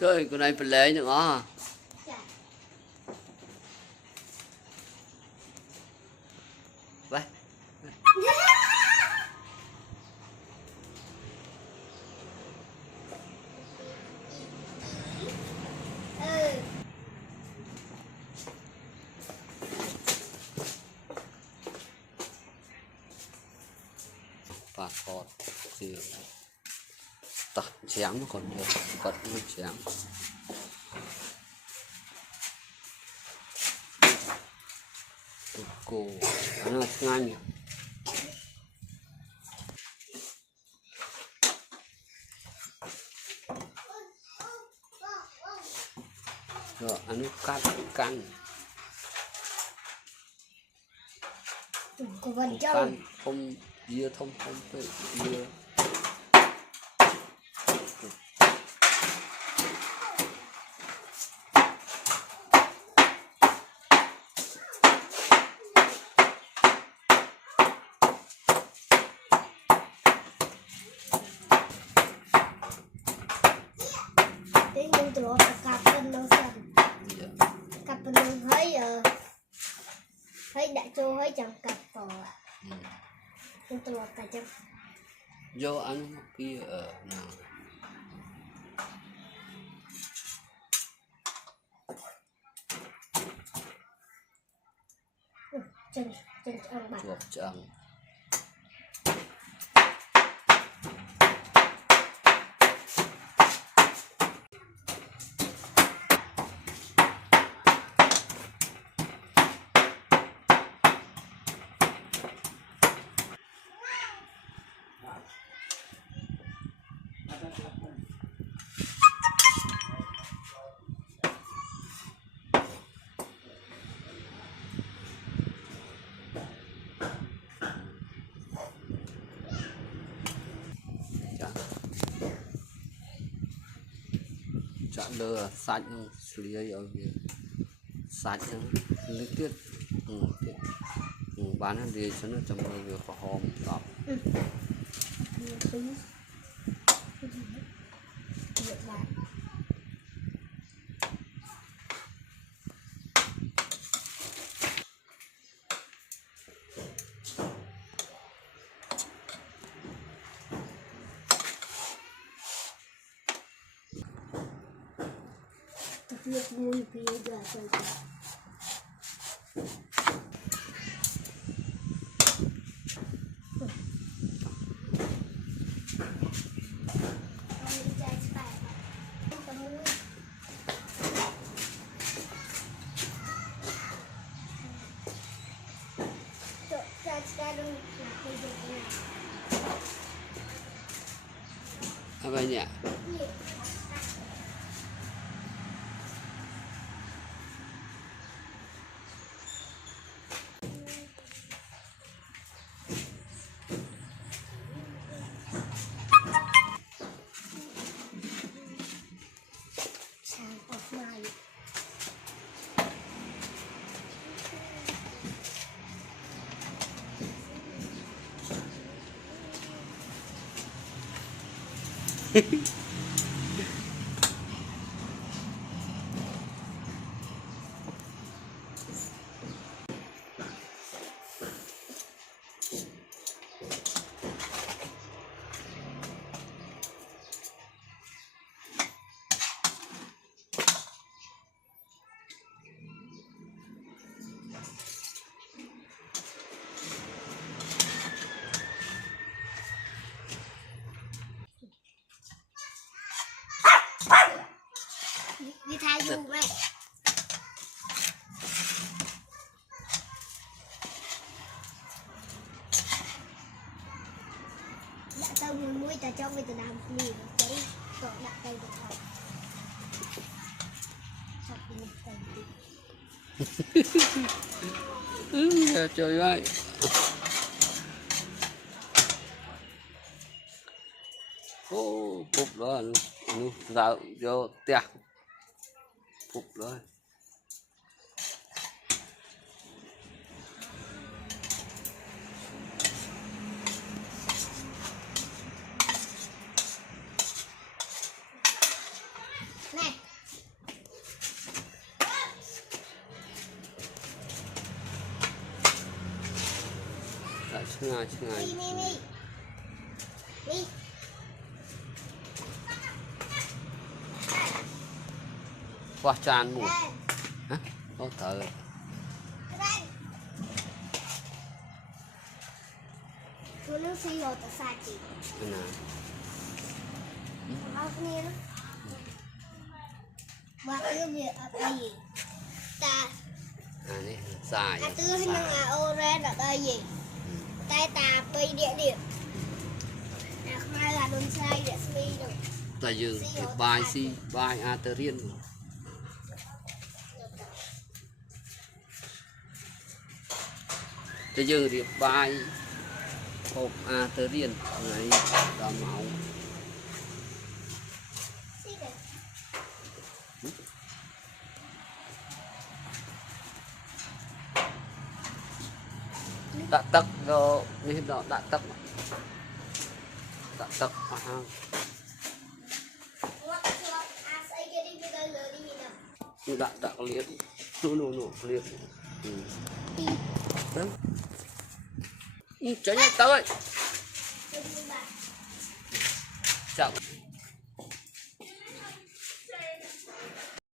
Trời, con này phải lấy nữa. Vậy. Và còn gì tắt chém nó còn được, bật nó chém. Cô nó nhanh. Rồi anh cắt canh. Canh không dưa thông phải dưa. Thấy đã cho thấy chẳng cặp tỏ nhưng tôi cả chẳng Do ăn kia ở nào chân ăn bạc chuột chẳng chọn lơ sạch xử lý ở kia sạch lý tiết bán ăn đi cho nó trong việc có hòm đó việc vui vì giờ rồi apa nhỉ đi thay dù vậy đã tao muốn ta cho người ta làm gì đấy còn đặt tay được không Trời ơi. Ô, phục rồi, dạo vô tẹt, phục rồi. Này. Lại ngay. Đi. Qua tràn mùa. Hả? Có thở. Tôi nước xì hồ ta xa chị. Bên nào? Áo kia đó. Và tư việc ở đây gì? Ta. Này, dài. Tư thì nâng ô ra ở đây gì? Tay ta bây địa điểm. Khai là đồn sai để xì được. Ta dừng bài si bài arterian. Ta dừng thì bài hộp arterian này đào máu. Đã tắc rồi như đó đã tắc mà ha. Đã liệt nổ liệt. Trời ơi tới chậm.